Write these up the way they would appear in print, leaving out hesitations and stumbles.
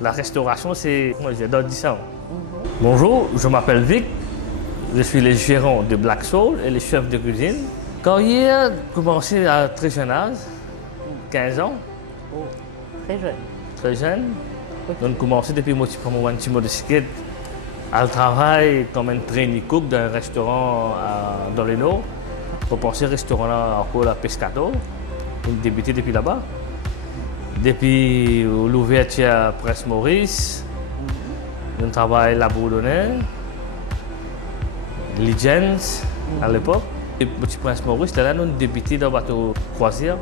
La restauration, c'est... Moi, j'adore dire ça. Bonjour, je m'appelle Vic. Je suis le gérant de Black Soul et le chef de cuisine. Carrière commencé à très jeune âge, 15 ans. Oh, très jeune. Très jeune. Ok. Donc, commencé depuis mon petit motocyclette à travailler comme un trainee cook dans un restaurant dans le Nord. Pour penser restaurant là, encore à Pescato. On débuté depuis là-bas. Depuis l'ouverture à Presse Maurice, on travaille à la Bourdonnais, Legends à l'époque. Et Petit Prince Maurice, là, nous débuté dans le bateau croisière.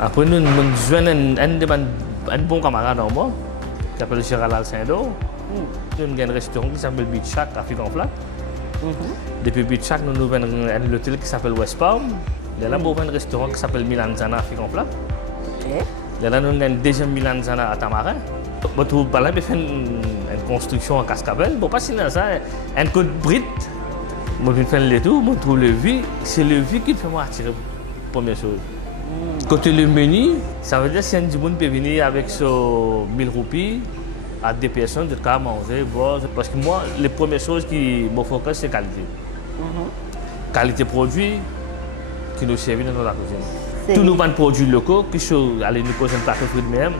Après, nous avons joint un bon camarade en moi, qui s'appelle Gérald Alcindor. Nous avons un restaurant qui s'appelle Beach Shack à Figon-Flat. Depuis Beach Shack, nous avons un hôtel qui s'appelle West Palm. Là, nous avons un restaurant qui s'appelle Milanzana à Figon-Flat. Ok. Là, nous avons un deuxième Milanzana à Tamarin. Je trouve pas là, fait une construction en Cascabel. Bon, pas si ça, un code brite. Je vais faire le tour, je trouve le vue. C'est le vue qui fait moi attirer, première chose. Côté le menu, ça veut dire que si un monde peut venir avec son 1000 roupies à deux personnes, de cas manger, boire. Parce que moi, les premières choses qui me focus, c'est qualité. Qualité produit qui nous servent dans la cuisine. Tous nos produits locaux, qui sont allés nous poser un plateau de fruits de mer,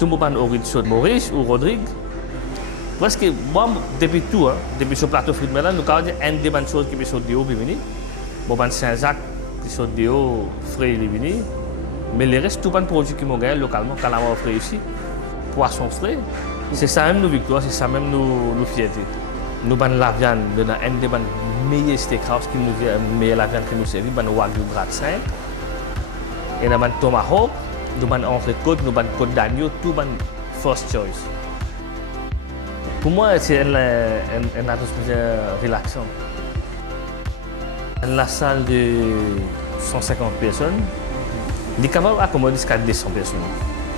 tous nos origines de Maurice ou Rodrigue. Parce que moi, depuis tout, depuis ce plateau de fruits de mer, nous avons une des bonnes choses qui sont de haut, bon, Saint-Jacques, qui sont de haut, frais, les mais les restes, tous les produits qui m'ont gagné localement, calamar frais ici, poisson frais, c'est ça même nos victoires, c'est ça même nos fiertés. Nous avons la viande, nous avons un des meilleurs steakhouse qui nous meilleure la viande qui nous servent, nous avons Wagyu grade 5, et nous avons tomahawk, nous avons entrecôte, nous avons côte d'agneau, tout avons first choice. Pour moi, c'est une atmosphère relaxante. La salle de 150 personnes, il est capable d'accommoder jusqu'à 200 personnes.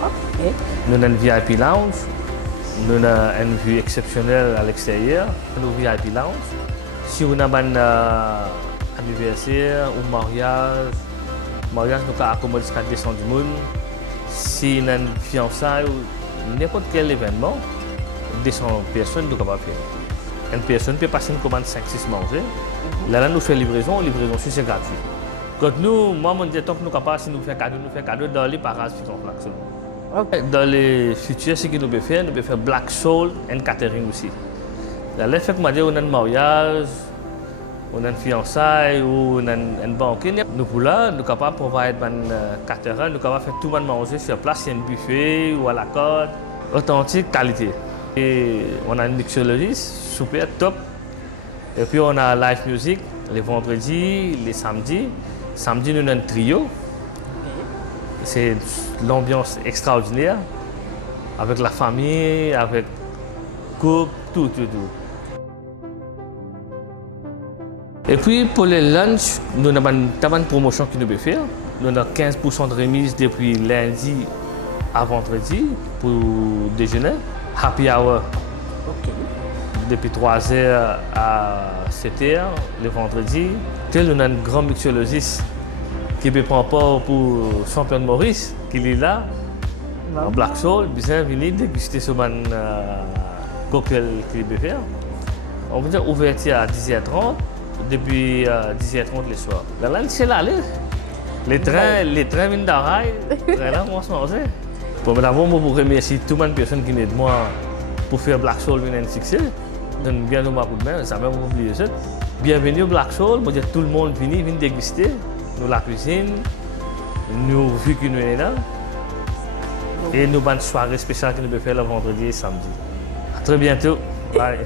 Ok. Nous avons une VIP lounge, nous avons une vue exceptionnelle à l'extérieur, nous avons VIP lounge. Si on a un anniversaire ou mariage, nous avons accommodé jusqu'à 200 du monde. Si on a une fiançailles ou n'importe quel événement, 200 personnes nous capables de faire. Une personne peut passer une commande 5-6 manger. Là, nous faisons livraison c'est gratuit. Quand nous, moi, je dis tant que nous sommes capables, si nous faisons cadeau dans les parages qui sont flaques. Dans les futurs, ce que nous pouvons faire Black Soul et catering aussi. Là, le fait que moi, on a un mariage, on a une fiançailles ou on a un banquet, nous pouvons là, nous sommes capables de provide un catering, nous sommes capables de faire tout le monde manger sur place, il y a un buffet ou à la corde, authentique, qualité. Et on a une mixologiste, super, top. Et puis on a live music les vendredis, les samedis. Samedi, nous avons un trio. C'est l'ambiance extraordinaire. Avec la famille, avec couple, tout. Et puis pour les lunchs, nous avons une promotion qui nous peut faire. Nous avons 15% de remise depuis lundi à vendredi pour déjeuner. Happy hour. Ok. Depuis 3h à 7h le vendredi. Nous avons un grand mixologiste qui peut prendre part pour champion de Maurice, qui est là, en Black Soul, bien venir déguster ce cocktail qu'il peut faire. On va dire ouverture à 10h30, depuis 10h30 le soir. Là, c'est là, les trains viennent d'arrêt, là, on va se manger. Pour remercier toutes les personnes qui m'aident moi pour faire Black Soul venir un succès. Donne bien nous ma coup de main, ça m'a oublié ça. Bienvenue au Black Soul, moi dire tout le monde vient déguster, nous la cuisine, nous vu que nous sommes là. Et nous avons une soirée spéciale que nous allons faire le vendredi et samedi. À très bientôt. Bye.